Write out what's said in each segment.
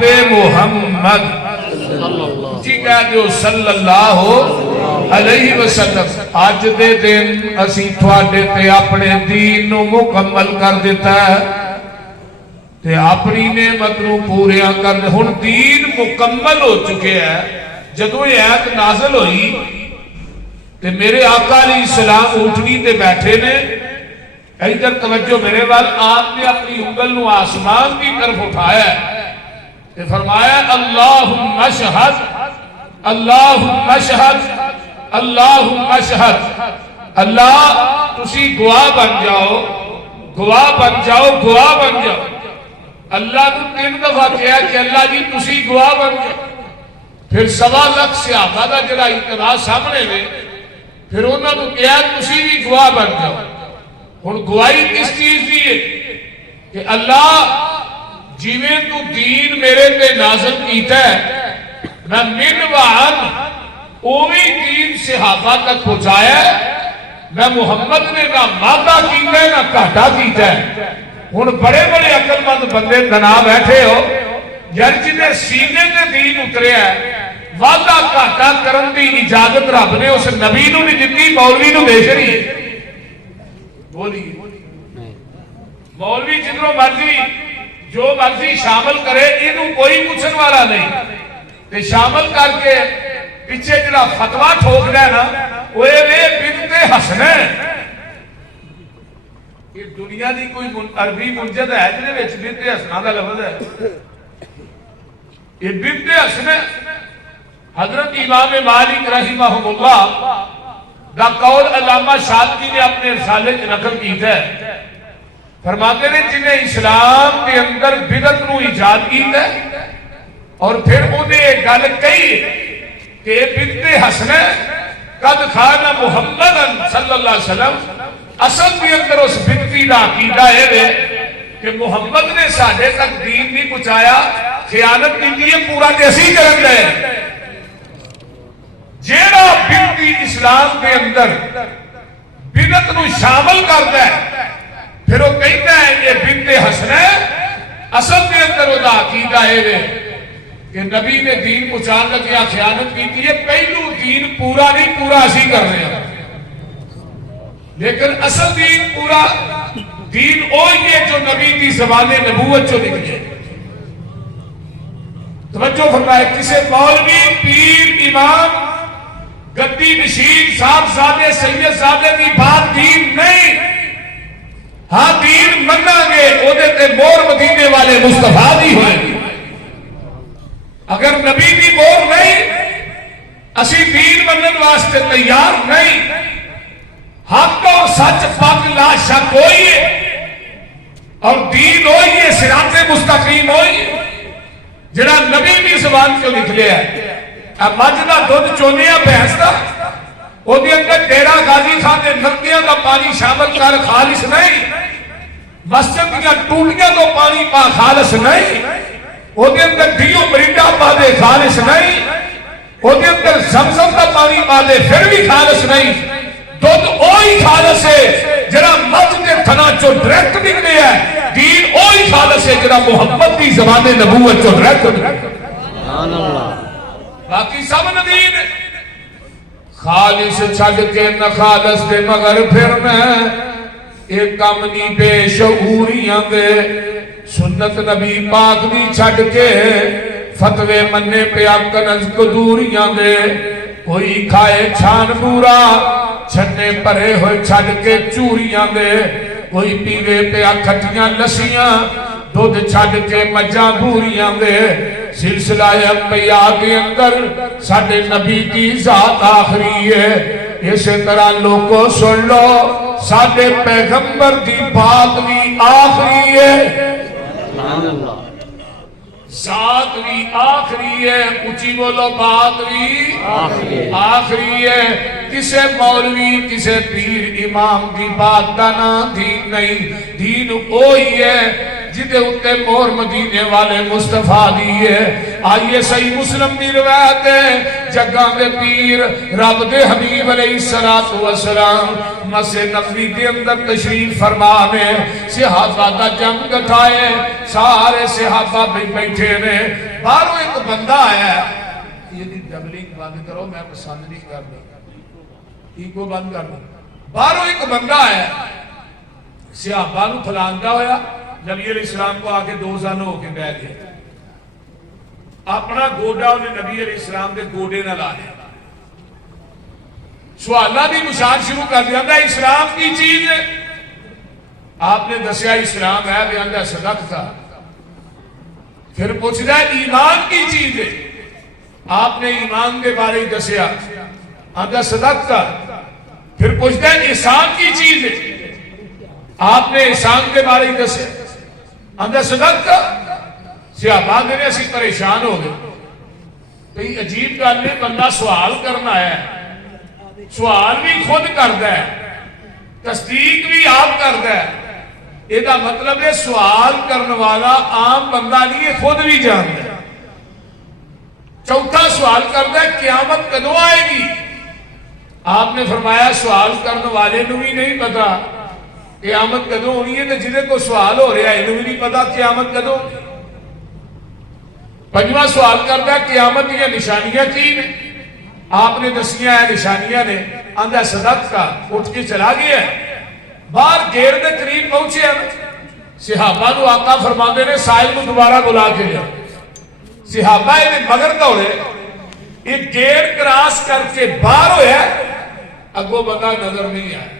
جناب محمد جی کہہ دیو صلی اللہ علیہ وسلم۔ آج دے دن اسی تھوڑے تے اپنے دین نو مکمل کر دیتا ہے تے اپنی نعمت نو پوریا کر دے۔ ہن دین مکمل ہو چکے ہے۔ جدوں یہ آیت نازل ہوئی تے میرے آقا علیہ السلام اٹھنی تے بیٹھے نے، ادھر توجہ میرے وال، آپ نے اپنی انگل نو آسمان کی طرف اٹھایا تے فرمایا اللہم اشہد اللہم اشہد اللہم اشہد، اللہ تسی گواہ بن جاؤ گواہ بن جاؤ گواہ بن جاؤ۔ اللہ کو 3 دفعہ کہا کہ اللہ جی تسی گواہ بن جاؤ۔ پھر 1.25 لاکھ صحابہ دا جڑا اعتراض سامنے میں، پھر انہوں نے کہا تسی بھی گواہ بن جاؤ۔ ہن گواہی کس چیز دی ہے کہ اللہ جیویں تو دین میرے تے نازل کیتا ہے، میں من وعن اوہی دین صحابہ تک پہنچایا ہے، میں محمد نے نہ مادہ کیتا ہے نہ گھاٹا کیتا ہے۔ ہن بڑے بڑے عقل مند بندے تنا بیٹھے ہو یار جنہیں سینے تے دین اتریا ہے، وعدہ گھاٹا کرن دی اجازت رب نے اس نبی نو نہیں دتی، مولوی نو دے چھڑی ہے۔ بولی مولوی جدھروں مرضی جو مرضی شامل کرے، انہوں کوئی پوچھن والا نہیں، تے شامل کر کے پیچھے جڑا فتویٰ ٹھوک رہا ہے نا، وہ بدعت حسنہ ہے۔ یہ دنیا دی کوئی عربی منجد ہے جنہیں وچ بدعت حسنہ کا لفظ ہے؟ یہ بدعت حسنہ حضرت امام مالک رحمہ اللہ دا قول علامہ شاطبی نے اپنے رسالے میں نقل کیتا ہے۔ فرماتے ہیں جنہیں اسلام کے اندر بدعت نو ایجاد کیتا ہے اور پھر انہیں ایک گل کہی کہ بدعت حسنہ قد کھان محمد صلی اللہ علیہ وسلم، اصل کے اندر اس بدعتی دا عقیدہ ہے کہ محمد نے ساڈے تک دین نہیں پہنچایا، خیانت کی لیے پورا کیسی کرن دے۔ جیڑا بدعتی اسلام کے اندر بدعت نو شامل کرتا ہے، پھر وہ کہتا ہے یہ بدعت حسنہ ہے، اصل کے اندر وہ عقیدہ ہے کہ نبی نے دین پہنچان لگیا خیانت کی ہے، پہلو دین پورا نہیں پورا اسی کر رہے ہیں، لیکن اصل دین پورا دین وہی ہے جو نبی کی زبان نبوت جو نکلے۔ توجہ فرمائے، کسی مولوی پیر امام گدی نشین صاحب زادے سید زادے کی بات دین نہیں، ہاں دین مننا گے او دے تے مور مدینے والے مصطفیٰ دی ہوئے۔ اگر نبی دی مور نہیں، اسی دین منن واسطے تیار نہیں۔ حق اور سچ پاک لا شک ہوئی ہے اور دین ہوئی ہے، صراط مستقیم ہوئی ہے جڑا نبی بھی زبان کو نکلے ہے۔ اب مجھ دا دودھ چونیا بھینس دا وہ بھی اندر ڈیرا غازی خان دے نلکیاں دا پانی شامل کر خالص نہیں، مسجد دیا ٹوٹیاں تو پانی پا خالص نہیں، وہ بھی اندر ڈیو مرینڈا پا دے خالص نہیں، وہ بھی اندر زمزم دا پانی پا دے پھر بھی خالص نہیں۔ دودھ اوہی خالص ہے جڑا مجھ دے تھنا چو ڈریکٹ نکلے ہے، دین اوہی خالص ہے جڑا محمد دی زبان نبوت چو ڈریکٹ نکلے۔ باقی سب ندین خالص چھڑ کے نہ خالص دے مگر پھر میں ایک کمنی بے شعوریاں دے سنت نبی پاک دی چھڑ کے فتوے مننے پہ اکنز قدوریاں دے کوئی کھائے چھان پورا چھنے پرے ہوئے چھڑ کے چوریاں دے کوئی پیوے پہ اکھٹیاں لسیاں دودھ چھڑ کے مجھا بوریاں دے سلسلہ انبیاء کے اندر ساڑھے نبی کی ذات آخری ہے۔ اسی طرح لوگوں سن لو ساڑھے پیغمبر دی بات بھی آخری ہے، ذات بھی آخری ہے، اچھی بولو بات بھی آخری ہے۔ کسے مولوی کسے پیر امام دی بات کا نا دین نہیں، دین وہی ہے جدے اتے مور مدینے والے مصطفیٰ دیئے. آئیے صحیح مسلم دی روایت ہے جگاں دے پیر رب دے حبیب علیہ السلام مسجد نبوی دے اندر تشریف فرمانے صحابہ دا جنگ اٹھائے سارے صحابہ بھی بیٹھے نے باہروں ایک بندہ آیا ہے یہ ڈبلنگ بند کرو میں پسند نہیں کر رہا ایکو بند کر دو باہروں ایک بندہ آیا صحابہ نو پھلاندا ہویا نبی علیہ السلام کو آکے دو زن ہو کے بیٹھ گئے اپنا گوڑا انہیں نبی علیہ السلام دے گوڑے نہ لایا سوالہ دی مشاہد شروع کر دیا تھا اسلام کی چیز ہے آپ نے دسیا اسلام ہے بیاندہ صدق تھا پھر پوچھ رہا ہے ایمان کی چیز ہے آپ نے ایمان کے بارے دسیا آندہ صدق تھا پھر پوچھ رہا ہے احسان کی چیز ہے آپ نے احسان کے بارے دسیا آندہ صدق تھا صحابہ نے اسی پریشان ہو گئے کئی عجیب گل نے بندہ سوال کرنا ہے سوال بھی خود کرتا ہے تصدیق بھی آپ کرتا ہے یہ مطلب ہے سوال کرنے والا عام بندہ نہیں ہے خود بھی جانتا ہے چوتھا سوال کرتا ہے قیامت کدوں آئے گی آپ نے فرمایا سوال کرنے والے نو بھی نہیں پتا قیامت کدوں ہونی ہے تو جنہیں کو سوال ہو رہا ہے انہوں بھی نہیں پتا قیامت کدوں پنجواں سوال کرتا ہے قیامت یہ نشانیاں کی نے آپ نے دسیاں ہے نشانیاں نے آندہ صدق کا اٹھ کے چلا گیا ہے باہر گیر دے قریب پہنچے ہیں صحابہ نو آقا فرماندے نے سائل کو دوبارہ بلا کے لیا صحابہ نے مگر دوڑے ایک گیر کراس کر کے باہر ہویا اگو بندہ نظر نہیں آیا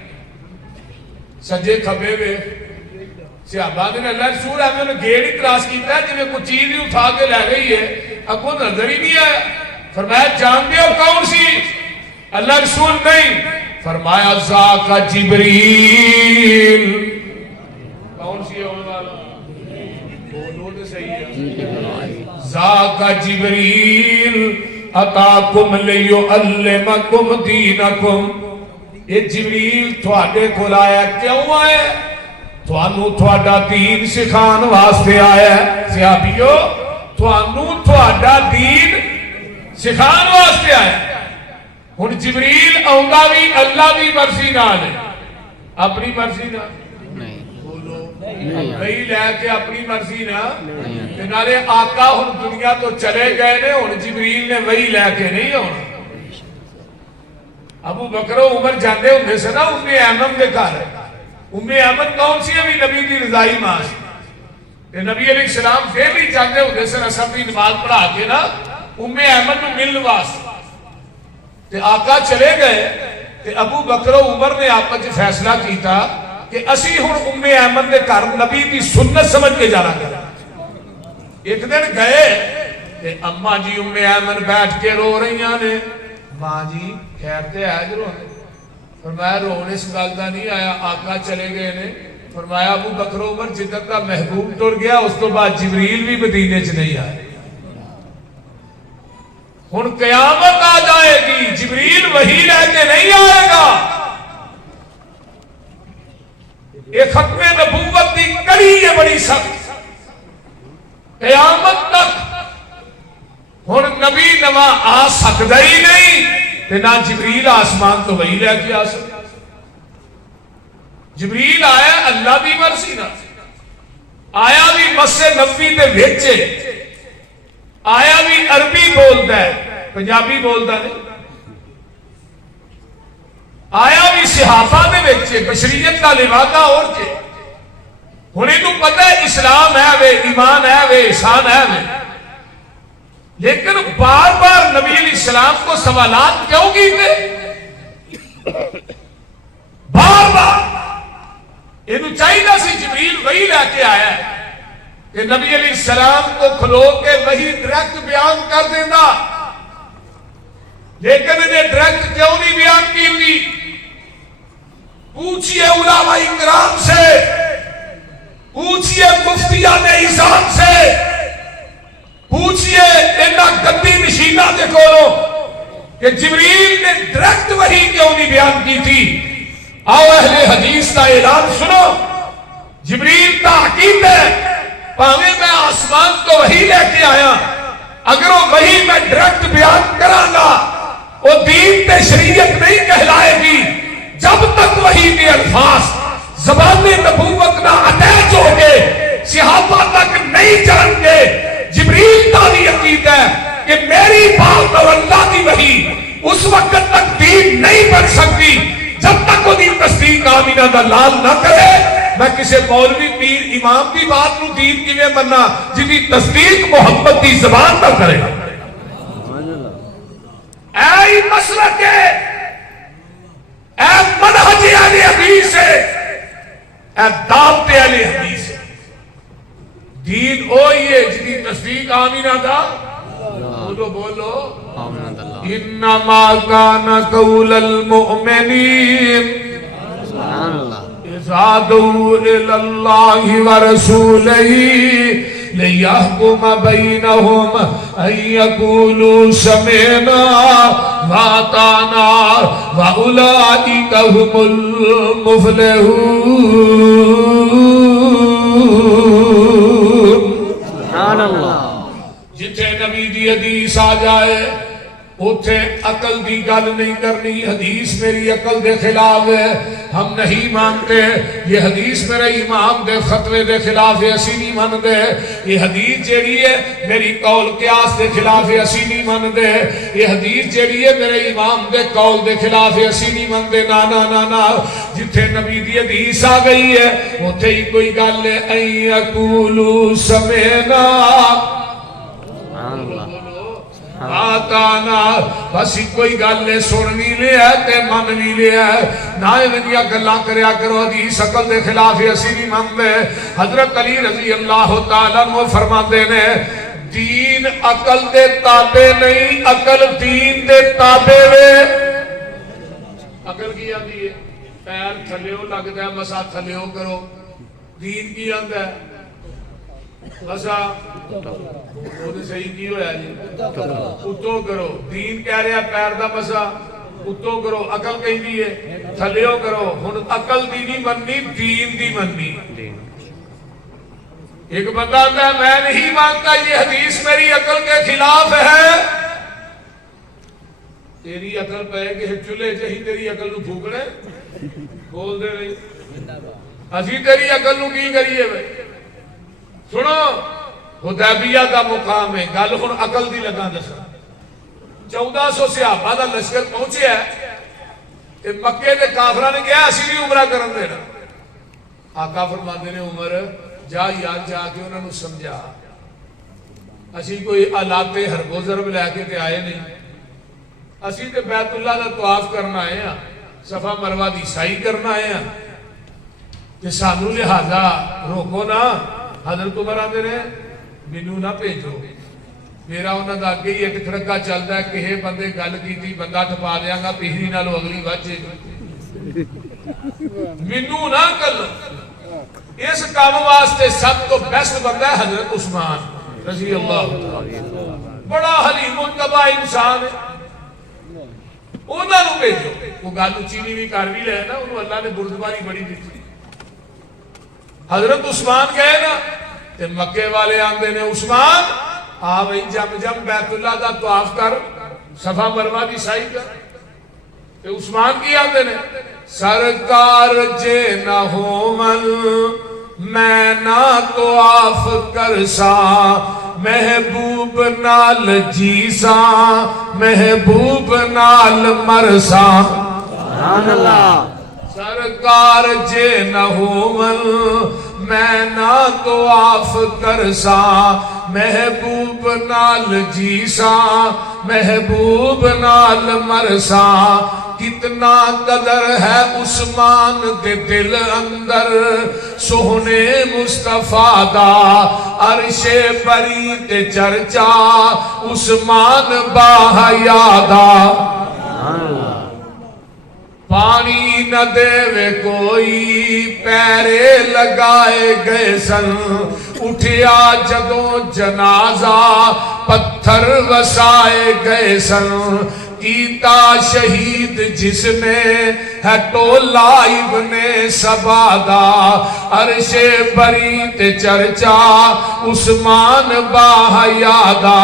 سجے کھبے ہوئے صحابہ نے اللہ رسول ہے میں نے گیر ہی کراس کیتا ہے جب کوئی چیز ہی اٹھا کے لے گئی ہے اگو نظر ہی نہیں آیا فرمایا جان دے ہو کون سی اللہ رسول نہیں فرمایا ذاک جبریل کون سی ہے بولو تو صحیح ہے ذاک جبریل اتاکم لیعلمکم دینکم یہ جبریل تھوڑے کو لایا کیوں آئے تھوانو تھوڑا دین سکھان واسطے آیا ہے صحابیو تھوانو تھوڑا دین سکھان واسطے آیا ہن جبریل آؤندا بھی اللہ بھی مرضی نہ لے اپنی مرضی نہ نہیں لے کے اپنی مرضی نہ نالے آقا ہن دنیا تو چلے گئے نے ہن جبریل نے وہی لے کے نہیں ہونا ابو بکر و عمر جاندے ہوندے سے نا ام ایمن دے گھر ام ایمن کون سی ابھی نبی دی رضائی ماں سی نبی علیہ السلام پھر بھی جاندے ہوندے سے رسم دی نماز پڑھا کے نا ام ایمن نو ملن واسطے تے آقا چلے گئے تے ابو بکر و عمر نے آپس وچ فیصلہ کیتا کہ اسی ہن ام ایمن دے گھر نبی دی سنت سمجھ کے جانا کرا ایک دن گئے تے اما جی ام ایمن بیٹھ کے رو رہی نے ماں جی خیر تے ہے جو رونے فرمایا رونے اس گل دا نہیں آیا آقا چلے گئے نے فرمایا ابو بکر و عمر جدھر کا محبوب ٹر گیا اس تو بعد جبریل بھی مدینے چ نہیں آئے ہن قیامت آ جائے گی جبریل وہی لے کے نہیں آئے گا یہ ختم نبوت کی کڑی ہے بڑی سخت قیامت تک ہن نبی نواں آ سکتا ہی نہیں تے نہ جبریل آسمان تو وہی لے کے آ سکتا جبریل آیا اللہ بھی مرضی نہ آیا بھی مسجد نبوی دے وچ آیا بھی عربی بولتا ہے پنجابی بولتا نہیں آیا بھی صحابہ دے وچ بشریت کا لبادہ اور کے ہن اینو پتہ ہے اسلام ہے وے ایمان ہے وے احسان ہے وے لیکن بار بار نبی علیہ السلام کو سوالات کیوں کیتے بار بار اینو چاہیے سی جبریل وہی لے کے آیا ہے کہ نبی علیہ السلام کو کھلو کے وہی ڈائریکٹ بیان کر دینا لیکن انہیں ڈائریکٹ کیوں نہیں بیان کی تھی پوچھئے علماء اکرام سے پوچھئے مفتیان اعظام سے پوچھئے انہاں گدی نشینہ دے کولو کہ جبریل نے ڈائریکٹ وہی کیوں نہیں بیان کی تھی آؤ اہل حدیث کا اعلان سنو جبریل تحقیق ہے پاویں میں آسمان تو وہی لے کے آیا، اگر وہ وہی میں ڈائریکٹ بیان کرانگا وہ دین تے شریعت نہیں کہلائے گی جب تک وہی کے الفاظ زبان نبوت نہ اٹیچ ہو گے، صحابہ تک نہیں جان گے۔ جبریل کا بھی عقید ہے کہ میری بات اور اللہ کی وحی اس وقت تک دین نہیں بن سکتی جب تک وہ دین تصدیق آمینہ دا لال نہ کرے۔ میں کسی مولوی پیر امام کی بات نو دین کی میں مننا جنہی تصدیق محمد کی زبان پر کرے گا۔ اے مسلک ہے، اے منہج اہل حدیث ہے، اے دعوت اہل حدیث ہے، دین اوہی ہے جنہی تصدیق آمینہ دا بولو انما کان قول المؤمنین اذا دعوا الی اللہ ورسولہ لِيَحْكُمَ بَيْنَهُمْ أَن يَقُولُوا سَمِعْنَا وَأَطَعْنَا وَأُولَٰئِكَ هُمُ الْمُفْلِحُونَ۔ سبحان اللہ۔ جتھے نبی دی حدیث آ جائے اتھے عقل دی گل نہیں کرنی، حدیث میری عقل دے خلاف ہے، ہم نہیں مانتے، یہ حدیث میرے امام دے فتوے دے خلاف ہے، اسی نہیں مانتے، یہ حدیث جیڑی ہے میری قول قیاس دے خلاف ہے، اسی نہیں مانتے، یہ حدیث جیڑی ہے میرے امام دے قول دے خلاف ہے، اسی نہیں مانتے۔ نا نا نا نا، جتھے نبی دی حدیث آ گئی ہے اتھے ہی کوئی گل ہے اَن یقولوا سمعنا آتانا، بس کوئی گل نے سننی لیا تے مننی لیا، نہ انہاں گلاں کریا کرو حدیث عقل دے خلاف اسی نہیں منتے۔ حضرت علی رضی اللہ تعالیٰ عنہ فرماندے نے دین عقل دے تابع نہیں، عقل دین دے تابع وے۔ عقل کی آندی ہے پیر تھلیو لگدا ہے مسا تھلیو کرو، دین کی آندا ہے مسا وہ صحیح کی ہویا جی اتو کرو، دین کہہ رہا پیر دا مسا اتو کرو، عقل کہیں دی ہے تھلیو کرو۔ ہن عقل دی نہیں مننی، دین دی مننی۔ ایک بندہ آتا ہے میں نہیں مانتا یہ حدیث میری عقل کے خلاف ہے، تیری عقل پہ کہ چلے چاہی تیری عقل نو پھوکنے بول دے رہی، اسی تیری عقل نو کی کریے بھائی۔ سنو حدیبیہ دا مقام ہے، گل ہن عقل دی لگا دسا۔ 1400 صحابہ دا لشکر پہنچے ہے تے مکے دے کافراں نے کہا اسی بھی عمرہ کرن دینا۔ آقا فرماندے نے عمر جا یار جا کے انہاں نو سمجھا، اسی کوئی آلات حرب و ضرب لے کے تے آئے نہیں، اسی تے بیت اللہ دا طواف کرنا آئے ہیں، صفا مروہ دی سعی کرنا آئے ہیں، تے سانو لہذا روکو نا۔ حضرت عمر آندے نے مینوں نہ بھیجو، میرا انہاں دا اگے ہی ایک کھڑکا چلدا ہے کہ بندے گل کیتی بندہ ٹپا دیاں گا پہلی نالوں اگلی وجہ مینوں نہ کلو۔ اس کام واسطے سب تو بیسٹ بندہ ہے حضرت عثمان رضی اللہ تعالی، بڑا حلیم الطبع انسان ہے، انہاں نوں بھیجو۔ وہ گل چینی بھی کر بھی لے نا، انہوں اللہ نے بردباری بڑی دیتی۔ حضرت عثمان گئے نا تے مکے والے آندے نے عثمان آ بھئی جم جم بیت اللہ دا طواف کر، صفا مروہ دی سعی کر۔ تے عثمان کی آندے نے سرکار جے نہ ہو من میں نہ طواف کرسا، محبوب نال جیسا محبوب نال مرسا۔ سبحان اللہ۔ سرکار جے نہ ہو من میں نہ طواف کرسا، محبوب نال جیسا محبوب نال مرسا۔ کتنا قدر ہے عثمان دے دل اندر سوہنے مصطفیٰ دا، عرش بری تے چرچا عثمان باحیا دا۔ پانی نہ دے کوئی پیرے لگائے گئے سن، اٹھیا جدوں جنازہ پتھر وسائے گئے سن۔ کیتا شہید جس نے ہے ٹولا ابن سبا دا عرش بری تے چرچا عثمان باحیا دا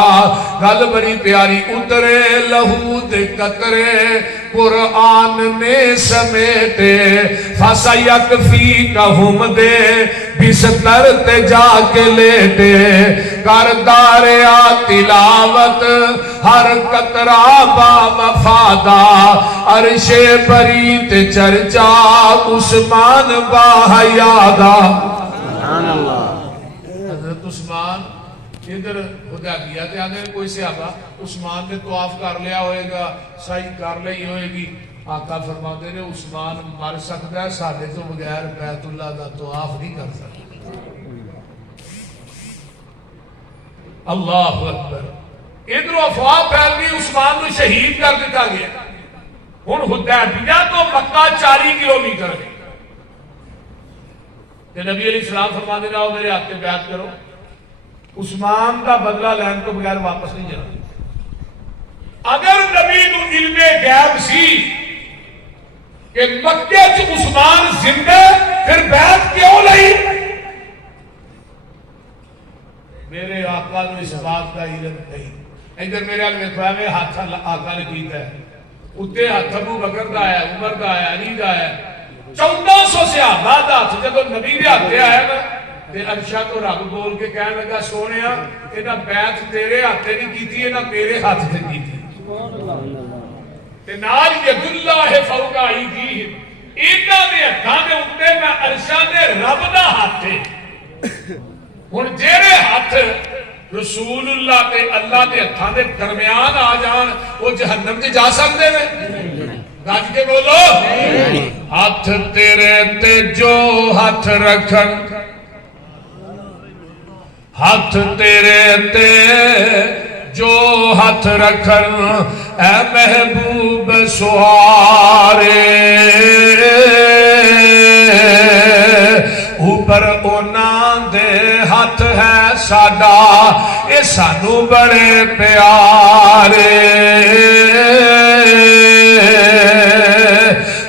گل بڑی پیاری اترے لہو دے قطرے قرآن نے سمیٹے فَسَيَكْفِيكَهُمْ دے بستر تے جا کے لیٹے کردار تلاوت ہر قطرہ با وفادا عرش بری تے چرچا عثمان باحیادا سبحان اللہ حضرت عثمان ادھر حدیبیہ تے آگے کوئی صحابہ عثمان نے طواف کر لیا ہوئے گا سعی کر لی ہوئے گی آقا فرماتے نے عثمان مر سکتا ہے سادے تو بغیر بیت اللہ دا طواف نہیں کر سکتا اللہ اکبر ادھر افواہ پھیل گئی عثمان کو شہید کر دیتا گیا ہن حدیبیہ تو مکہ 40 کلومیٹر ہے کہ نبی علیہ السلام فرماتے نے آؤ میرے ہاتھ پہ بیعت کرو عثمان کا بدلہ لین تو بغیر واپس نہیں جانا اگر نبی نو علم غیب سی کہ مکے چ عثمان زندہ پھر بیعت کیوں لئی میرے آقا نے اس بات کا علم نہیں ادھر میرے حال میں ہاتھ آقا نے کیتا ہے اتنے ہاتھ ابو بکر دا ہے عمر دا ہے علی دا ہے 1400 صحابہ دا ہاتھ جب نبی دے ہاتھ آیا نا تے عرشہ تو رب بول کے کہنے لگا سونیا اینا بیعت تیرے ہاتھ نہیں کیتی اینا میرے ہاتھ سے کیتی تے نال ید اللہ فوق ایدیہم اینا دے ہاتھاں دے اوپر میں عرشہ دے رب دا ہاتھ ہے ہن جیڑے ہاتھ رسول اللہ تے اللہ دے ہاتھاں دے درمیان آ جان وہ جہنم تے جا سکدے نے گاج کے بولو ہاتھ تیرے تے جو ہاتھ رکھن ہاتھ تیرے تے جو ہاتھ رکھن اے محبوب سوارے اوپر اونا دے ہاتھ ہے ساڈا اے سانو بڑے پیارے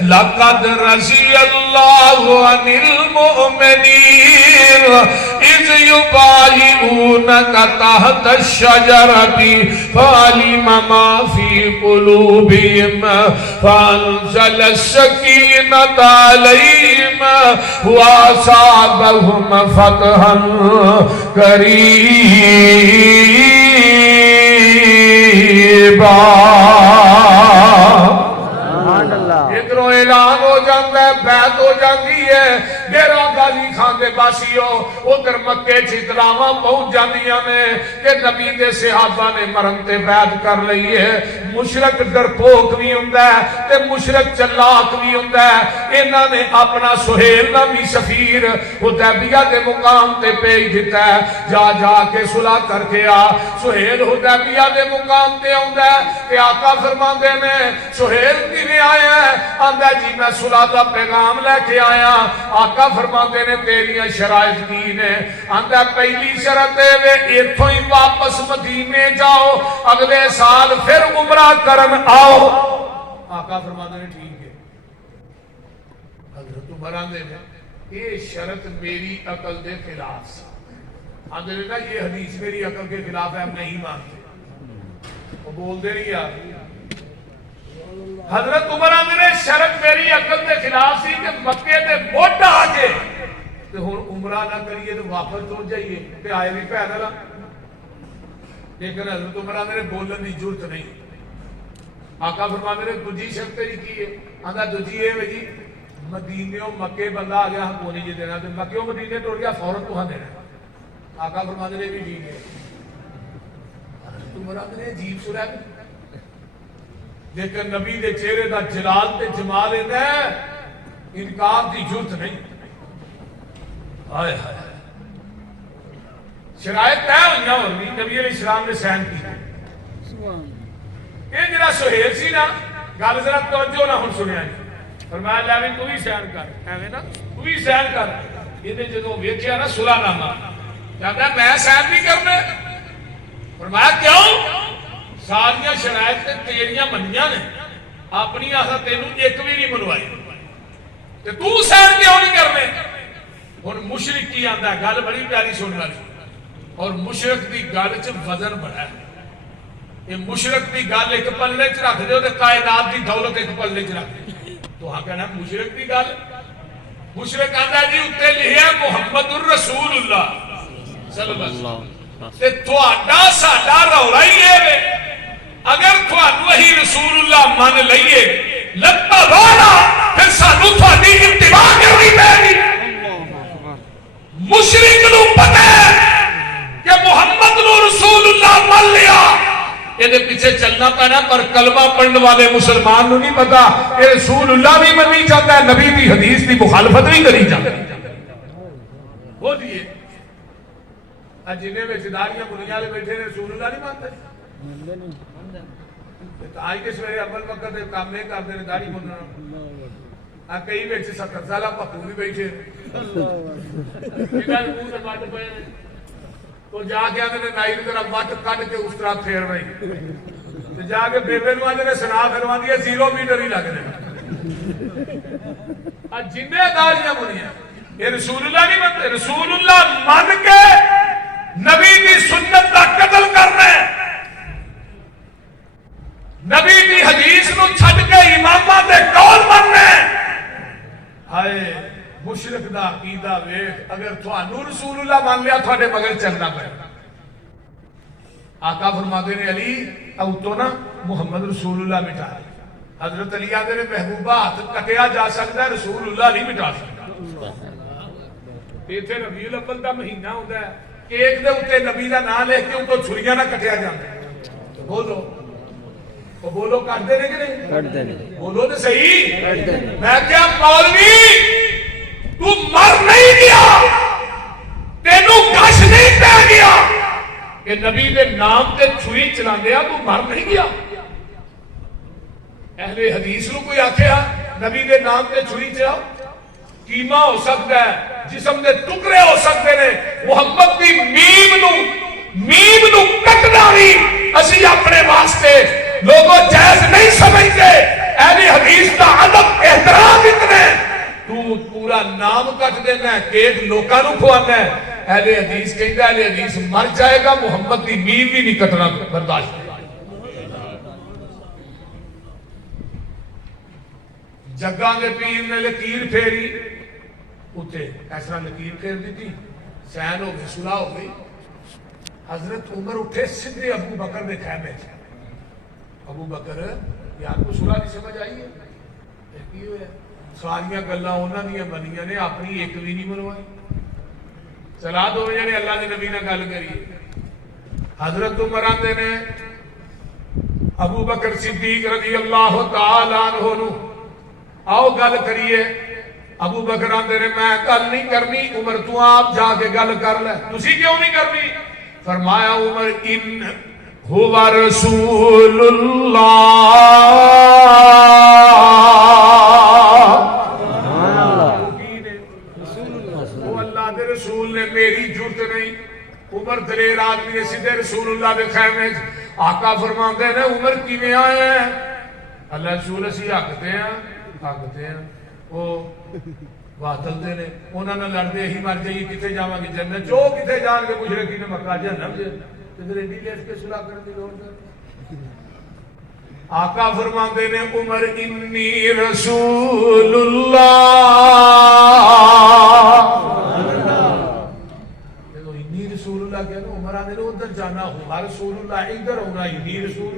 لقد رضی اللہ عن المؤمنین اذ یبایعونک تحت الشجرۃ فعلم ما فی قلوبہم فانزل السکینۃ علیہم واصابہم فتحا قریبا ادھروں اعلان ہو جاتا ہے بیعت ہو جاتی ہے ڈیرہ غازی خان دے باسیوں ادھر مکے چتلاواں پہنچ جاندیاں نے کہ نبی دے صحابہ نے مرن تے بیعت کر لئی ہے مشرک ڈرپوک بھی ہوندا ہے تے مشرک چلاک بھی ہوندا ہے انہاں نے اپنا سہیل نامی سفیر حدیبیہ دے مقام تے بھیج دیتا ہے جا جا کے صلح کر کے آ سہیل حدیبیہ دے مقام تے آوندا ہے کہ آقا فرماندے نے سہیل کیویں آیا ہے آندا جی میں صلح دا پیغام لے کے آیا آقا فرماندے نے تیریاں شرائط کی نے آندا پہلی شرط ہے وے ایتھوں ہی واپس مدینے جاؤ اگلے سال پھر عمرہ کرن آؤ آقا فرماندے نے ٹھیک ہے حضرت عمر آندے نے یہ شرط میری عقل دے خلاف سے آندے نے یہ حدیث میری عقل کے خلاف ہے ہم نہیں مانتے وہ بول دے نہیں یار حضرت عمر آندے نے شرط میری عقل دے خلاف سی کہ مکے دے موٹا آجے تو ہن عمرہ نہ کریے تو واپس تو جائیے تے آئے بھی پیدل لیکن حضرت عمر آندے نے بولن دی جرت نہیں آقا فرماندے نے دوجی شرط تیری کی ہے آندا دوجی اے وے جی مدینے مکے بندہ آ گیا ہم کو نہیں جی دینا تے مکے مدینے ٹر گیا فوراً تو ہاں دینا آقا فرماندے نے بھی ٹھیک ہے حضرت عمر آندے نے عجیب سورہ لیکن نبی دے چہرے دا جلال تے جمال ہے انکار دی جرت نہیں آئے ہائے شرائط طے ہوئیاں ہوئی نبی علیہ السلام نے سین کی یہ جڑا سہیل سی نا گل ذرا توجہ نہ ہن سنیا فرمایا لے تو بھی سین کر ایویں نا تو بھی سین کر یہ جدوں ویکھیا نا صلح نامہ کہندا میں سین نہیں کرنا فرمایا کیوں ساریاں شرائط تے تیریاں منیاں نے اپنی آسا تینوں ایک بھی نہیں منوائی تے تو سین کیوں نہیں کرنے؟ ہن مشرک کی آندا ہے، گل بڑی پیاری سننے والی، اور مشرک دی گل چ وزن بڑا ہے۔ یہ مشرک دی گل ایک پلے چ رکھ دے تے کائنات دی دولت ایک پلے چ رکھ دے۔ تو ہاں کہنا مشرک دی گل، مشرک آندا جی اتنے لکھیا محمد الرسول اللہ صلی اللہ علیہ وسلم، تے تہاڈا ساڈا رولا ہی ہے اگر تھانوں اہی رسول اللہ من لئیے لگتا والا پھر سانوں تھوڑی اتباع کرنی پے گی۔ مشرک نو پتہ ہے کہ محمد نو رسول اللہ مان لیا، یہ پیچھے چلنا پینا، پر کلمہ پڑھنے والے مسلمان نو نہیں پتا کہ رسول اللہ بھی مننی چاہتا ہے، نبی دی حدیث دی مخالفت بھی کری چاہتا ہے۔ ہو دیئے جنہیں میں چداریاں بنیاں لے بیٹھے نے رسول اللہ نہیں مانتے، آج کے سویرے اول وقت کام نہیں کرتے نے داڑھی بننا، کئی بیچے 70 سالہ پکو بھی بیٹھے تو جا کے آنے نے نائی طرح وٹ کٹ کے اس طرح پھیر رہی تو جا کے بیبے نو آنے نے سنا پھروان دیا 0 میٹر ہی لگ رہے جنہیں داڑیاں بنیاں یہ رسول اللہ نہیں مانتے۔ رسول اللہ مان کے نبی دی سنت کا قتل کرنا ہے، نبی دی حدیث نو چھڈ کے اماماں دے قول مننا ہے۔ ہائے مشرک دا عقیدہ ویکھ، اگر تھانوں رسول اللہ مان لیا تھوڑے مگر چلنا پے۔ آقا فرماتے نے علی او تو نا محمد رسول اللہ مٹا دے۔ حضرت علی آدھے نے محبوبہ ہاتھ کٹیا جا سکتا ہے، رسول اللہ نہیں مٹا سکتا۔ ایتھے ربیع الاول دا مہینہ ہوندا ہے، کیک دے اوتے نبی دا نام لکھ کے اوتوں چھریاں نہ کٹیا جاندا۔ بولو تو بولو کرتے نہیں کہ نہیں؟ بولو تو صحیح۔ میں کیا مولوی تو مر نہیں گیا، تینوں گش نہیں پہ گیا کہ نبی دے نام تے چھری چلا دیا، تو مر نہیں گیا۔ اہل حدیث نو کوئی آکھیا نبی دے نام تے چھری چلاؤ، کیما ہو سکتا ہے، جسم دے ٹکڑے ہو سکتے نے، محمد دی میم نو کٹنا بھی اسی اپنے واسطے لوگوں جائز نہیں سمجھتے۔ اہل حدیث کا ادب احترام اتنے، تو پورا نام کٹ دینا ہے، کیک لوکاں نو کھوانا ہے۔ اہل حدیث کہندا اہل حدیث مر جائے گا، محمد دی میم بھی نہیں کٹنا برداشت۔ جگاں دے پیر نے لکیر پھیری، اتے اس طرح لکیر پھیر دی تھی، سین ہو گئی، صلح ہو گئی۔ حضرت عمر اٹھے سیدھے ابو بکر دے خیمے تھے۔ ابو بکر یار کو صلح نہیں سمجھ آئی ہے، ساریاں گلاں انہاں دیاں بنیاں نے، اپنی ایک بھی نہیں منوائی۔ چلا دو جنے اللہ دے نبی نال گل کری۔ حضرت عمر آندے نے ابو بکر صدیق رضی اللہ تعالی عنہ نو آؤ گل کریے۔ ابو بکر آندے نے میں گل نہیں کرنی، عمر تو آپ جا کے گل کر لے۔ تسی کیوں نہیں کرنی؟ فرمایا عمر ان هو رسول اللہ، وہ اللہ دے رسول نے، میری جرت نہیں۔ عمر دلیر آدمی نے سیدھے رسول اللہ دے خیمے۔ آقا فرماتے ہیں عمر کیویں آئے ہیں؟ اللہ رسول اسی حقتے ہیں، وہ باطل دے نے، انہوں نے لڑتے ہی مر جائیے، کتے جاواں گے جنت، جو کتے جان کے مشرکی نے مکہ جہنم جے ریڈی لیٹ کے صلح کرنے کی لوڑ ہے۔ آقا فرماتے نے عمر انی رسول اللہ، انی رسول اللہ کہنا عمر آنے نے ادھر جانا ہوا رسول اللہ، ادھر ہونا انی رسول۔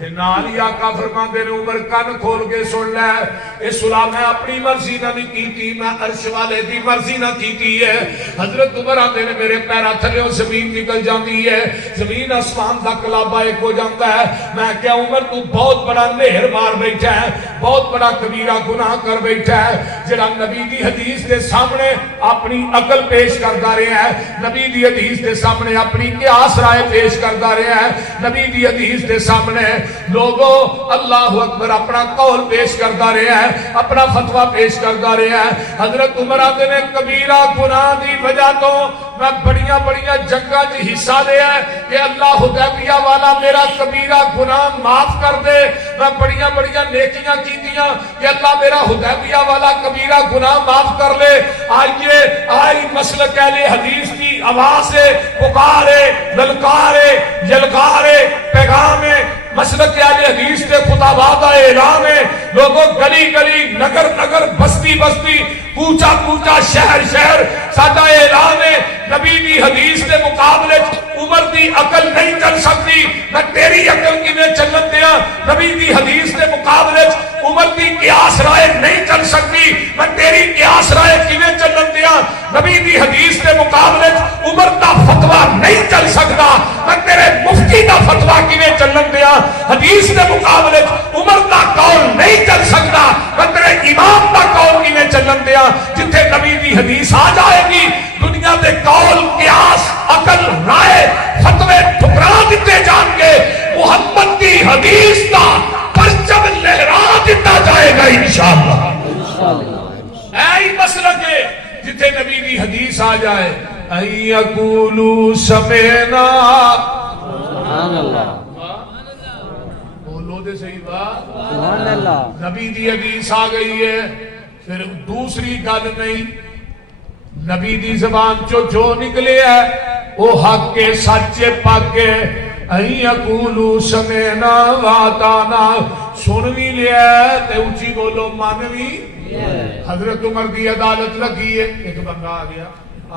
نالی آقا فرماتے نے عمر کن کھول کے سن لے، اس صلح میں اپنی مرضی نہ نہیں کیتی، میں عرش والے دی مرضی نہ کیتی ہے۔ حضرت عمر آتے نے میرے پیرا تھلے اور زمین نکل جاتی ہے، زمین آسمان دا کلابہ ایک ہو جاتا ہے۔ میں کیا عمر تو بہت بڑا نہر مار بیٹھا ہے، بہت بڑا کبیرہ گناہ کر بیٹھا ہے، جڑا نبی دی حدیث دے سامنے اپنی عقل پیش کرتا رہا ہے، نبی دی حدیث دے سامنے اپنی قیاس رائے پیش کرتا رہا ہے، نبی دی حدیث دے سامنے لوگوں اللہ اکبر اپنا قول پیش کرتا رہا ہے، اپنا فتوہ پیش کرتا رہا ہے. حضرت عمر آتے نے کبیرہ گناہ دی وجہ تو میں بڑیاں بڑیاں جنگاں جی حصہ لیا ہے کہ اللہ حدیبیہ والا میرا کبیرہ گناہ معاف کر دے. میں بڑیاں بڑیاں نیکیاں کی دیا کہ اللہ میرا حدیبیہ والا کبیرہ گناہ معاف کر لے. آئیے آئی مسلک اہل حدیث کی آواز ہے، پکارے، للکارے، یلکارے، پیغامے مسلک اہل حدیث کے خطابات اعلان ہے. لوگوں گلی گلی، نگر نگر، بستی بستی، کوچا کوچا، شہر شہر ساڈا اعلان ہے. نبی دی حدیث کے مقابلے عمر دی عقل نہیں چل سکتی. میں تیری عقل کیویں چلن دیاں؟ نبی دی حدیث کے مقابلے عمر دی قیاس رائے نہیں چل سکتی. میں تیری قیاس رائے کیویں چلن دیاں؟ نبی دی حدیث کے مقابلے عمر دا فتویٰ نہیں چل سکتا. میں تیرے مفتی دا فتویٰ کیویں چلن دیاں؟ حدیث کے مقابلے عمر دا قول نہیں چل سکتا. میں تیرے امام دا قول کیویں چلن دیاں؟ جتھے نبی دی حدیث آ جائے گی دنیا دے قول، قیاس، عقل، رائے، فتوے ٹھکرا دیتے جان کے محمد کی حدیث کا پرچم لہرا دیتا جائے گا انشاءاللہ. اے مسلک ہے جتھے نبی دی حدیث آ جائے ان یقولوا سمعنا. سبحان اللہ، بولو دے صحیح بات. سبحان اللہ. نبی دی حدیث آ گئی ہے، پھر دوسری گل نہیں. نبی دی زبان جو نکلے ہے وہ حق کے سچ پاک ہے. ان یقولوا سمعنا واطعنا، سن بھی لیا تے اونچی بولو مان بھی. حضرت عمر دی عدالت لگی ہے. ایک بندہ آ گیا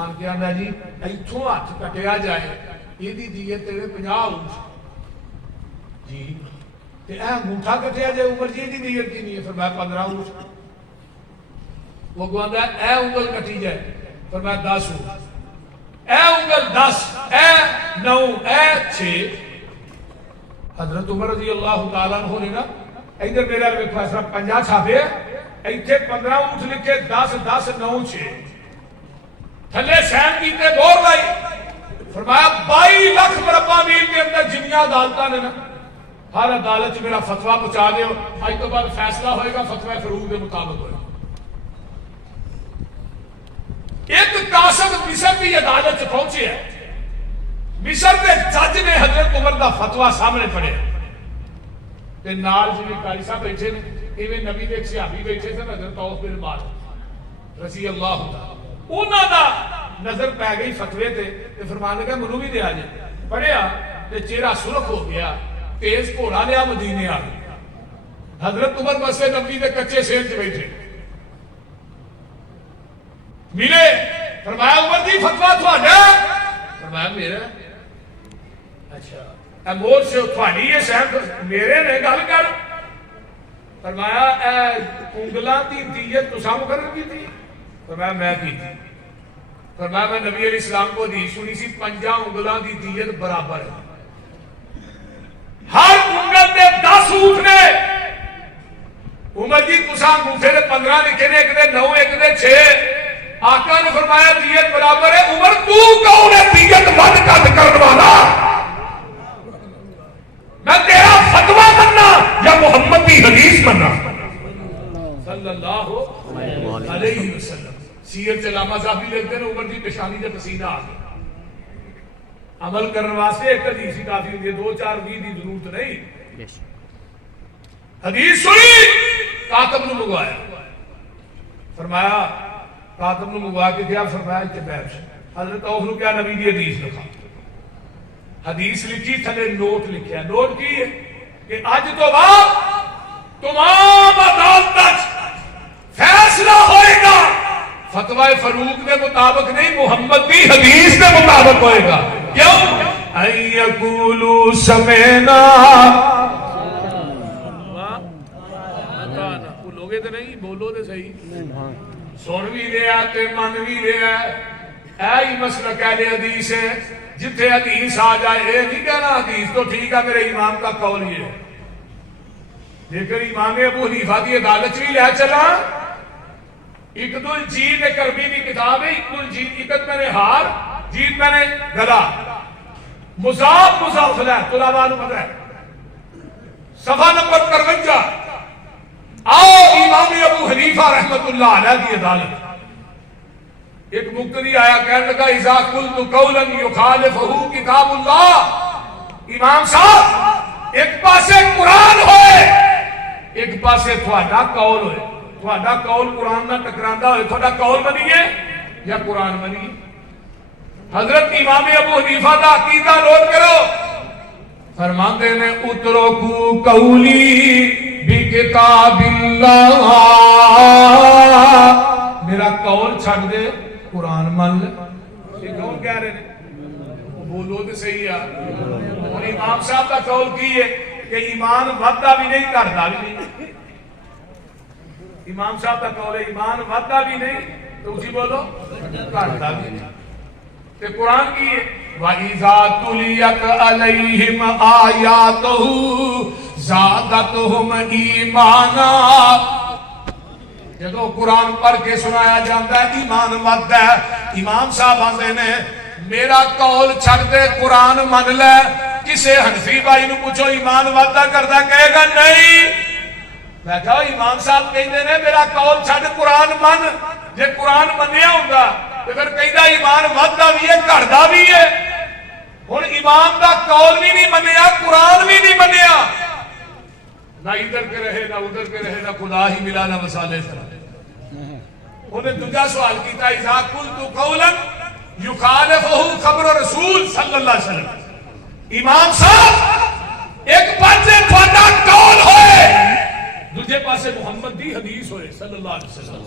آن کے آندا جی ایتھوں ہاتھ کٹیا جائے یہ دی دیت تیرے 50 اونچ جی تے اے انگوٹھا کٹیا جائے عمر جی دی دیت کی نہیں ہے. فرمایا 15 اونچ. وہ گواندا اے انگل کٹی جائے فرمایا 10 اونچ. اے انگل 10، اے 9، اے 6. حضرت عمر رضی اللہ تعالیٰ عنہ نے نا ادھر میرا فیصلہ 50 چھاپے ایتھے 15 اونٹ لکھے 10 10 9 6 تھلے سین کیتے دور لائی. فرمایا 22 لاکھ مربع میل کے اندر جنیاں عدالتاں نے نا ہر عدالت میرا فتویٰ پہنچا دیو. آج تو بعد فیصلہ ہوئے گا فتویٰ فروغ کے مطابق ہوئے گا. ایک قاصد مصر کی عدالت پہنچے ہے. مصر کے جج نے حضرت عمر دا فتویٰ سامنے پڑھے تے نال جی قاری صاحب بیٹھے نے ایویں نبی دے صحابی بیٹھے تھے حضرت عوف بن مالک رضی اللہ تعالی. انہاں دا نظر پہ گئی فتوے تے فرمان لگا منو بھی دیا جائے. پڑھیا تے چہرہ سرخ ہو گیا، تیز گھوڑا لیا مدینے آ گیا. حضرت عمر مسجد نبی دے کچے سین چ بیٹھے ملے. فرمایا عمر جی فتویٰ تھوڑا؟ فرمایا میرا. اچھا اے مور سے تھوڑی یہ سین میرے نے گل کر. فرمایا اے انگلاں دی دیت تساں مقرر کی تھی؟ فرمایا میں کی تھی. فرمایا میں نبی علیہ السلام کو حدیث سنی سی 5 انگلاں دی دیت برابر ہے. ہر انگل دے 10 اونٹ نے. عمر جی تساں انگوٹھے دے 15 لکھے نے، ایک دے 9 ایک دے 6. آقا نے فرمایا دیت برابر ہے. عمر تو کون ہے دیت ود کٹ کرنے والا؟ میں تیرا فتویٰ مننا یا محمد کی حدیث مننا؟ صلی اللہ علیہ وسلم. سیرت علامہ صاحب لکھتے ہیں عمر کی پیشانی سے پسینہ آ گیا. عمل کرنے واسطے ایک حدیث ہی کافی ہوتی ہے، 2 4 20 کی ضرورت نہیں. حدیث سنی کاتب نے منگوایا. فرمایا کاتب نے منگوا کے کیا؟ فرمایا کہ بیٹھ. حضرت عوف نے کیا نبی دی حدیث لکھا. حدیث لکھی تھلے نوٹ لکھیا. نوٹ کی ہے کہ اج تو بعد تمام عدالت فیصلہ ہوئے گا فتویٰ فروغ کے مطابق نہیں، محمد کی حدیث کے مطابق ہوئے گا. کیوں؟ ان یقولوا سمعنا. بولوگے تو نہیں، بولو تو صحیح. سن بھی لیا تے من بھی لیا. اے مسلک اہل حدیث ہے جتھے حدیث آ جائے اے نہیں کہنا حدیث تو ٹھیک ہے میرے امام کا قول یہ ہے، لیکن امام ابو حنیفہ کی عدالت بھی لے چلا. اقد الجید ایک عربی کی کتاب ہے. اقد الجید، اقد میں نے ہار، جید میں نے گلا. مضاف مضاف ہے، طلباء کو پتہ ہے. صفحہ نمبر 53. آؤ امام ابو حنیفہ رحمت اللہ علیہ کی عدالت. ایک مقتدی آیا کہنے لگا اذا قلت قولا یخالفہ کتاب اللہ. امام صاحب ایک پاسے قرآن ہوئے ایک پاسے تھوڑا قول ہوئے. تھوڑا قول قرآن نہ ٹکراندہ ہوئے, تھوڑا قول بنیے یا قرآن بنیے. حضرت امام ابو حنیفہ دا عقیدہ نوٹ کرو. فرماتے نے اترکو قولی بکتاب اللہ, میرا قول چھڑ دے قرآن مان لے. یہ قول کہہ رہے ہیں بولو تو صحیح ہے. اور امام صاحب کا قول کی ہے کہ ایمان وعدہ بھی نہیں کرتا بھی نہیں. امام صاحب کا قول ہے ایمان وعدہ بھی نہیں تو اسی بولو کرتا بھی نہیں. کہ قرآن کی ہے وَإِذَا تُلِيَتْ عَلَيْهِمْ آيَاتُهُ زَادَتْهُمْ إِيمَانًا. جدو قرآن پڑھ کے سنایا جاتا ہے ایمان وعدہ ہے. امام صاحب آندے نے میرا قول چھڑ دے قرآن من لے. کسے حنفی بھائی نو پوچھو ایمان وعدہ کرتا کہے گا نہیں. میں کہا امام صاحب کہندے نے میرا قول چھڑ قرآن من. جے قرآن منیا ہوگا تو پھر کہندہ ایمان وعدہ بھی ہے کردا بھی ہے. ہن امام دا قول بھی نہیں منیا قرآن بھی نہیں منیا. نہ ادھر کے رہے نہ ادھر کے رہے نہ خدا ہی ملا نہ وسالے سر. انہیں دوجا سوال کیتا اذا قلت قولا یخالفہ خبر رسول صلی اللہ علیہ وسلم. امام صاحب ایک پاسے تھوڑا قول ہوئے دوجے پاسے محمد دی حدیث ہوئے صلی اللہ علیہ وسلم.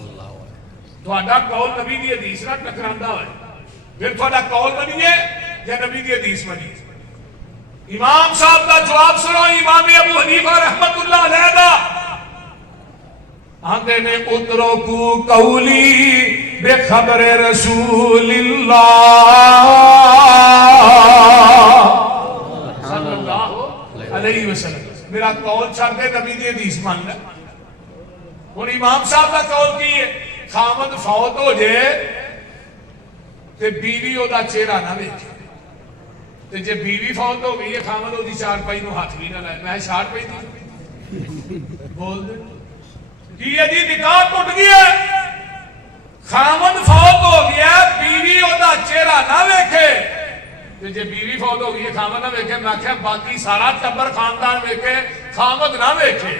تھوڑا قول نبی دی حدیث نہ ٹکراندہ ہوئے پھر تھوڑا قول بنیے یا نبی دی حدیث بنیے. امام صاحب کا جواب سنو امام ابو حنیفہ رحمت اللہ علیہ دا. آندے نے اترکو قولی بے خبر رسول اللہ صلی اللہ علیہ وسلم. میرا قول چھڑ دے نبی دی حدیث مان لے. اور امام صاحب کا قول کی ہے خامد فوت ہو جائے تے بیوی او دا چہرہ نہ ویکھے. تے جے بیوی فوت ہو گئی ہے خامد او دی چار پائی نو ہاتھ بھی نہ لائے. میں شارٹ پائی دی بول دے کی ہے جی نکاح ٹوٹ گیا. خامد فوت ہو گیا بیوی او دا چہرہ نہ ویکھے. تے جے بیوی فوت ہو گئی ہے خامد نہ ویکھے. میں کہا باقی سارا ٹبر خاندان ویکھے خامد نہ ویکھے.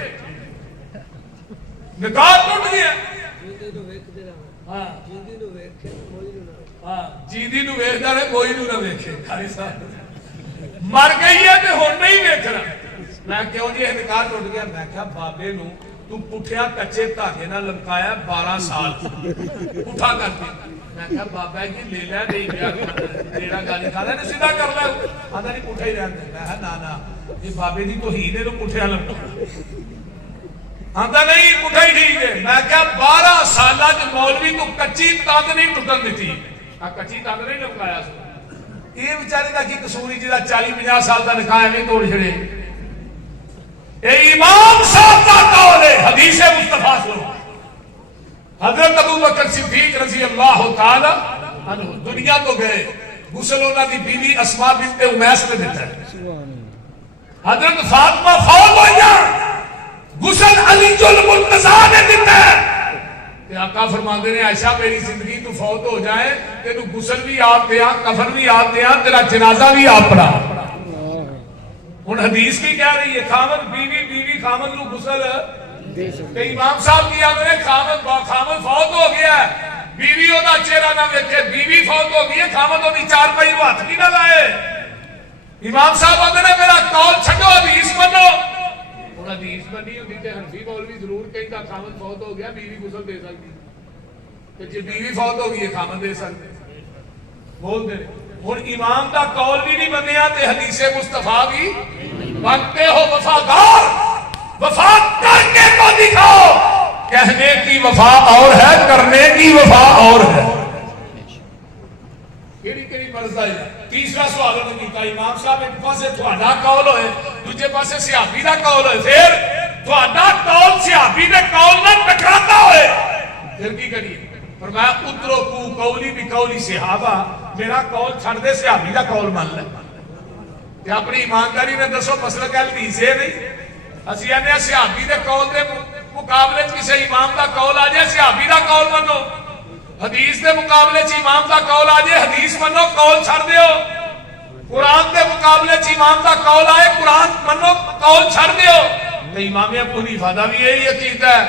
نکاح ٹوٹ گیا. جیدی نو ویکھدا رہے کوئی نو نہ ویکھے. مر گئی ہے تے ہن نہیں ویکھنا. میں کیوں جی نکاح ٹوٹ گیا. میں کہا بابے نو تو پٹھیا کچے دھاگے نہ لمکایا 12 سال پٹھا کر کے. میں کہا بابا جی لے لے نہیں گیا تیرا گالی کھا نے سیدھا کر لے. آندا نہیں پٹھا ہی رہندے. میں کہا نا نا یہ بابے دی توہین ہے تو پٹھیا لمکا. آندا نہیں پٹھا ہی ٹھیک ہے. میں کہا 12 سالاں وچ مولوی تو کچی تند نہیں ٹٹن دتی. کچی تند نہیں لمکایا. یہ بیچارے دا کی قصور ہے جہاں 40-50 سال کا نکاح ایویں توڑ چھڑے. اے امام صاحب کا قول ہے حدیث مصطفیٰ سنو. حضرت ابو بکر صدیق رضی اللہ تعالی عنہ دنیا تو گئے. غسل انہاں دی بیوی اسماء بنت امیس نے دیتا ہے. حضرت فاطمہ فوت ہوئیاں غسل علی المرتضیٰ نے دیتا ہے. کہ آقا فرماندے نے عائشہ میری زندگی تو فوت ہو جائے تینو غسل بھی آپ دیا کفن بھی آپ دیا تیرا جنازہ بھی آپ پڑھا. ہن حدیث کی کہہ رہی ہے خامد بیوی بیوی خامد نو غسل. تے امام صاحب کی آندے نے خامد فوت ہو گیا ہے بیوی او دا چہرہ نہ ویکھے. بیوی فوت ہو گئی ہے خامد او دی چار پائی نو ہاتھ بھی نہ لائے. امام صاحب آندے نے میرا قول چھڈو حدیث منو. ہن حدیث بنی ہوندی تے حنفی مولوی ضرور کہندا خامد فوت ہو گیا بیوی غسل دے سکتی. تے جے بیوی فوت ہو گئی ہے خامد دے سکتے. بول دے ہن امام دا قول بھی نہیں منیا تے حدیث مصطفیٰ بھی بنتے ہو. وفادار وفا کر کے تو دکھاؤ. کہنے کی وفا اور ہے کرنے کی وفا اور ہے. کیڑی مرضی ہے. تیسرا سوال انہوں نے کیتا امام صاحب ایک پاسے تھوڑا قول ہوئے دوسرے پاسے صحابی دا قول ہوئے. پھر تھوڑا قول صحابی دے قول نہ ٹکراتا ہوئے پھر کی کریے. فرمایا اترکو قولی بقولی صحابہ. میرا قول چھڑ دے صحابی دا قول مان لے. کہ اپنی ایمانداری نے دسو مسلک حدیث ہے نہیں اسی آنے صحابی دے قول دے مقابلے کسی امام دا قول آ جائے صحابی دا قول منو، حدیث دے مقابلے امام دا قول آ جائے حدیث منو قول چھڑ دیو، قرآن دے مقابلے امام دا قول آئے قرآن منو قول چھڑ دیو۔ تو امام ابو حنیفہ دا بھی یہی عقیدہ ہے،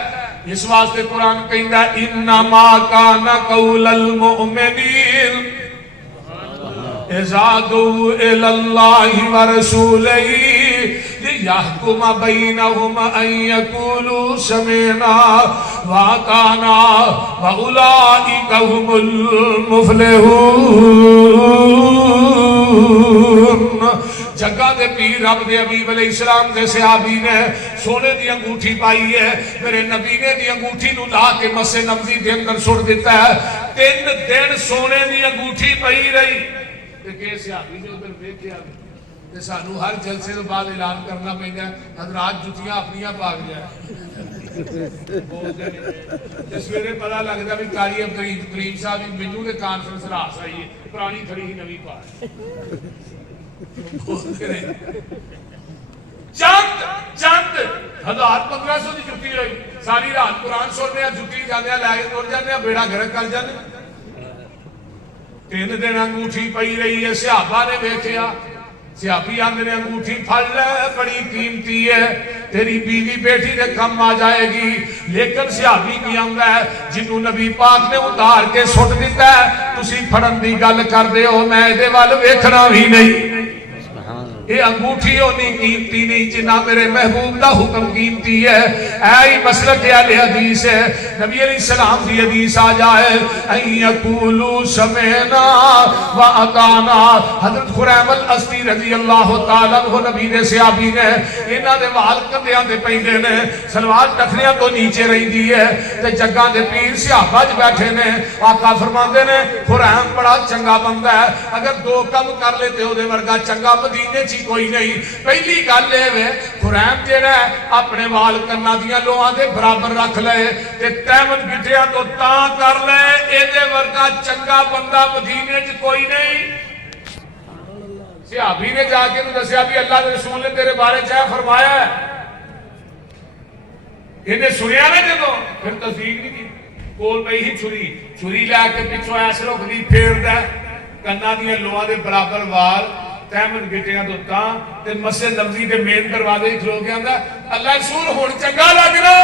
اس واسطے قرآن کہندا انما کان قول المؤمنین اذا دعوا الی اللہ ورسولہ لیحکم بینہم ان یقولوا سمعنا واطعنا واولئک هم المفلحون۔ جگہ دے پیر رب دے حبیب علیہ السلام دے صحابی نے سونے دی انگوٹھی پائی ہے، میرے نبی نے دی انگوٹھی نو لا کے مسجد نبوی دے اندر سٹ دیتا ہے، 3 دن سونے دی انگوٹھی پئی رہی۔ کہ صحابی نے ادھر دیکھیا تے سانو ہر جلسے تو بعد اعلان کرنا پیندا ہے حضرات جتیاں اپنیاں پا گیا جس ویلے پتہ لگدا بھی قاری عبد کریم صاحب مینوں تے کانفرنس راس آئی ہے پرانی کھڑی ہی نویں پا چند 1500 دی جُتی ہوئی ساری رات قرآن سننے ہیں جُتی جانے ہیں لے کے توڑ جانے ہیں بیڑا گھر کر جانے ہیں۔ 3 دن انگوٹھی پئی رہی ہے، صحابہ نے دیکھیا، صحابی آندے نے انگوٹھی پھڑ لے بڑی قیمتی ہے، تیری بیوی بیٹی دے کم آ جائے گی، لیکن صحابی کی آندا ہے جنہوں نبی پاک نے اتار کے سٹ دیتا ہے تسی پھڑن دی گل کر دے ہو میں دے وال ویکھنا بھی نہیں۔ یہ انگوٹھی ہونی قیمتی نہیں جنہ میرے محبوب دا حکم قیمتی ہے۔ اے مسلک اہل حدیث ہے، نبی علیہ السلام دی حدیث آ جائے ان یقولوا سمعنا واطعنا۔ حضرت خریم الازدی رضی اللہ تعالی عنہ نبی دے صحابی نے انہاں دے وال کندیاں دے پیندے نے، سلوار ٹکریاں تو نیچے رہندی ہے تے جگاں دے پیر صحابہ ج بیٹھے نے، آقا فرماندے نے خریم بڑا چنگا بندہ ہے، اگر 2 کم کر لیتے او دے ورگا چنگا مدینے چ کوئی نہیں۔ پہلی گل ہے خریم جیڑا ہے اپنے وال کنا دیاں لوہاں دے برابر رکھ لے تے تیمن گٹھیاں تو تاں کر لے، اے دے ورگا چنگا بندہ مدینے چ کوئی نہیں۔ صحابی نے جا کے تو دسیا بھی اللہ کے رسول نے تیرے بارے چاہ فرمایا ہے، انہیں سنیا نا جدو پھر تصدیق نہیں کی، کول پئی ہی چھری لے کے پچھوں ایسے رکھ دی پھیر دے کنا دیاں لوہاں دے برابر وال تیمن گٹیاں تو تاں تے مسجد نبوی دے مین دروازے ہی کھلو کے آندا اللہ رسول ہن چنگا لگنا۔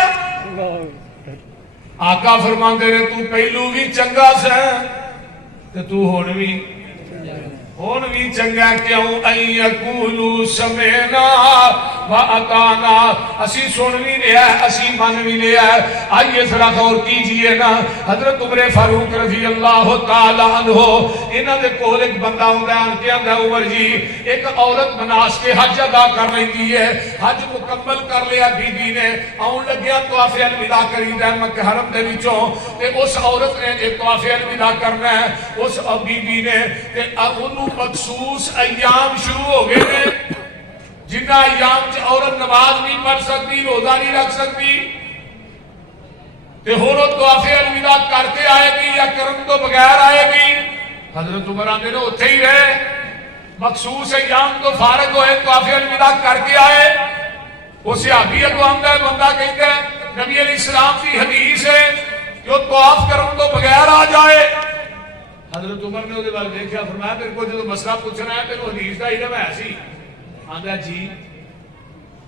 آقا فرماندے نے تو پہلو بھی چنگا سا تے تو ہن بھی چنگا کیوں ان یقولوا سمعنا واطعنا، اسی سن بھی لیا ہے اسی من بھی لیا ہے۔ آئیے ذرا غور کیجئے نا، حضرت عمر فاروق رضی اللہ تعالی عنہ انہاں دے کول ایک بندہ ہوندا ہے کہ آندا عمر جی ایک عورت مناس کے حج ادا کر رہی ہے، حج مکمل کر لیا بی بی نے، آن لگیا طواف الوداع کریندا ہے مکہ حرم دے وچوں تے اس عورت نے ایک طواف الوداع کرنا ہے، اس بی بی نے تے انہوں مخصوص ایام شروع ہو گئے ہیں جنہ ایام چ عورت نماز نہیں پڑھ سکتی، روزہ نہیں رکھ سکتی تے ہورو طواف الوداع کر کے آئے گی یا کرم تو بغیر آئے گی۔ حضرت عمر آندے نے اوتھے ہی رہے، مخصوص ایام تو فارغ ہوئے طواف الوداع کر کے آئے۔ وہ صحابی کو آندا ہے بندہ کہتا ہے نبی علیہ السلام کی حدیث ہے جو طواف کرم تو بغیر آ جائے۔ حضرت عمر نے وہ دیکھا فرمایا میرے کو جو مسئلہ پوچھنا ہے تیرے حدیث کا علم ہے سی؟ آندا جی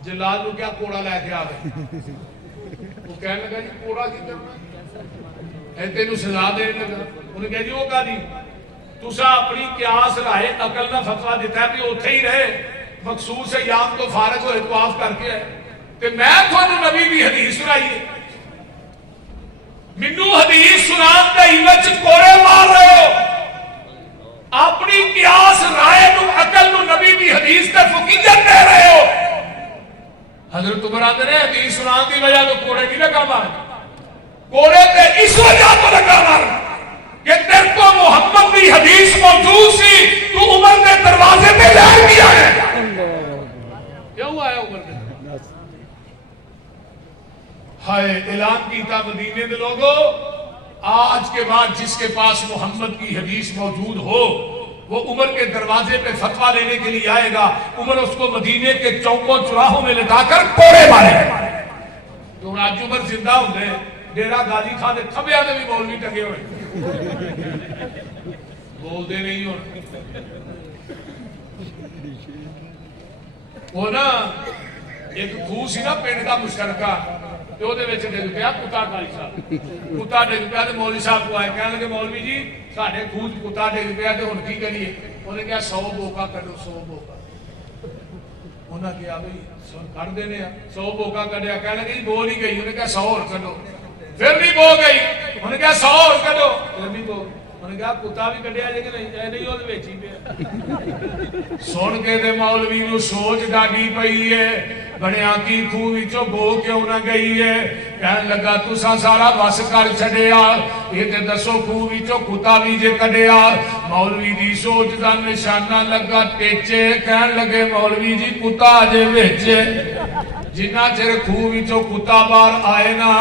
جلال نو کیا کوڑا لے کے آوے؟ وہ کہنے لگا جی کوڑا کی کرنا ہے تینوں سزا دینے لگا۔ انہیں کہا جی وہ کہا دی تسا اپنی قیاس رائے عقل نہ فتویٰ دیتا ہے بھی اوتھے ہی رہے مخصوص ایام تو فارغ ہوئے طواف کر کے ہے تے میں تھانوں نبی دی حدیث سنائی ہے، منو حدیث سنان دے ہیوچ کوڑے مار رہے ہو، اپنی قیاس رائے نو عقل نو نبی دی حدیث تے فقیہت دے رہے ہو۔ حضرت عمر آندے نے حدیث سنان دی وجہ تو کوڑے کی لگا مار، کوڑے تے اس وجہ تو لگا مار کہ تیرے کو محمد دی حدیث موجود سی، تو عمر دے دروازے پہ لے دیا ہے۔ کیوں آیا عمر دے؟ ہائے اعلان کیتا مدینے دے لوگوں آج کے بعد جس کے پاس محمد کی حدیث موجود ہو وہ عمر کے دروازے پہ فتویٰ لینے کے لیے آئے گا، عمر اس کو مدینے کے چوکوں چراہوں میں لٹا کر کوڑے مارے گا۔ تو آج عمر زندہ ہوندے ڈیرا غازی خان دے کھبیاں دے بھی مولوی ٹنگے ہوئے بول دے نہیں ہو۔ وہ نا ایک خوہ سی نا پنڈ دا مشترکہ تے او دے وچ ڈگ پیا کتا کالی صاحب، کتا ڈگ پیا تے مولوی صاحب کو آئے کہنے لگے مولوی جی ساڈے خوہ کتا ڈگ پیا تے ہن کی کریے؟ انہوں نے کہا 100 بوکا کڈو 100 بوکا۔ انہاں کہا بھئی کڈ دینے 100 بوکا کڈیا، کہنے لگے جی بو نہیں گئی، انہوں نے کہا 100 اور کڈو، پھر بھی بو گئی، انہوں نے کہا 100 اور کڈو، پھر بھی بو، انہوں نے کہا کتا بھی کڈیا جے کہ نہیں وہ وچ ہی پیا۔ سن کے تے مولوی نو سوچ ڈاڈی پئی ہے بڑیاں کی خوہ وچوں بو کیوں نہ گئی ہے؟ کہن لگا تساں سارا بس کر چھڈیا، یہ تے دسو خوہ وچوں کتا بھی جے کڈیا۔ مولوی دی سوچ دا نشانہ لگا ٹیچے، کہن لگے مولوی جی کتا جے وچ جنہ چر خوہ وچوں کتا باہر آئے نا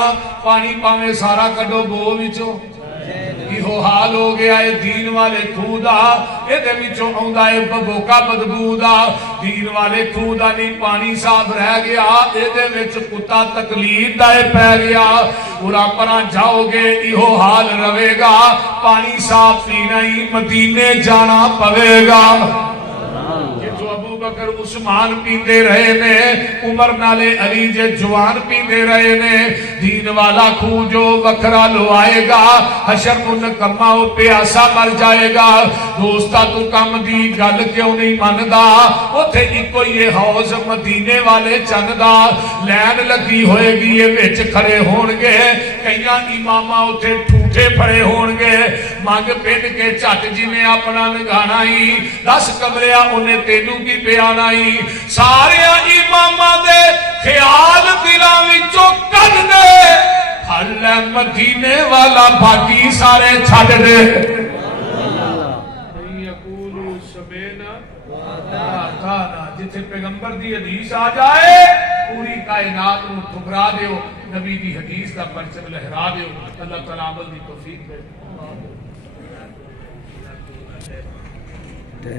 پانی پاویں سارا کڈو بو وچوں یہ حال ہو گیا ہے دین والے خوہ دا، اے دے وچوں آوندا ہے ببوکا بدبو دا، دین والے خوہ دا نہیں پانی صاف رہ گیا، اے دے وچ کتا تکلیف دا پی گیا، پورا پراں جاؤ گے یہ حال رہے گا، پانی صاف پینا ہی مدینے جانا پوے گا۔ جو ابو بکر عثمان پیندے رہے نے، عمر نالے علی جے جوان پیندے رہے نے، دین والا خوہ جو وکھرا لو آئے گا، حشر منکمہ ہو پیاسا مر جائے گا۔ دوستا تو کم دی گل کیوں نہیں ماندا؟ اوتھے ایک یہ حوض مدینے والے چندا لین لگی ہوئے گی، یہ وچ کھڑے ہون گے، کئیاں اماماں اوتھے ٹھوٹے پھڑے ہون گے، مانگ پھٹ کے چٹ جی نے اپنا نگانا ہی 10 کمریا انہیں تینوں کی پیانا ہی، سارے اماماں دے خیال دلاں وچوں کڈ دے، حل مدینے والا باقی سارے چھڈ دے۔ جتھے پیغمبر دی حدیث آ جائے پوری کائنات نو ٹھکرا دیو، نبی دی حدیث دا پرچم لہرا دیو۔ اللہ تعالی عمل دی توفیق دے۔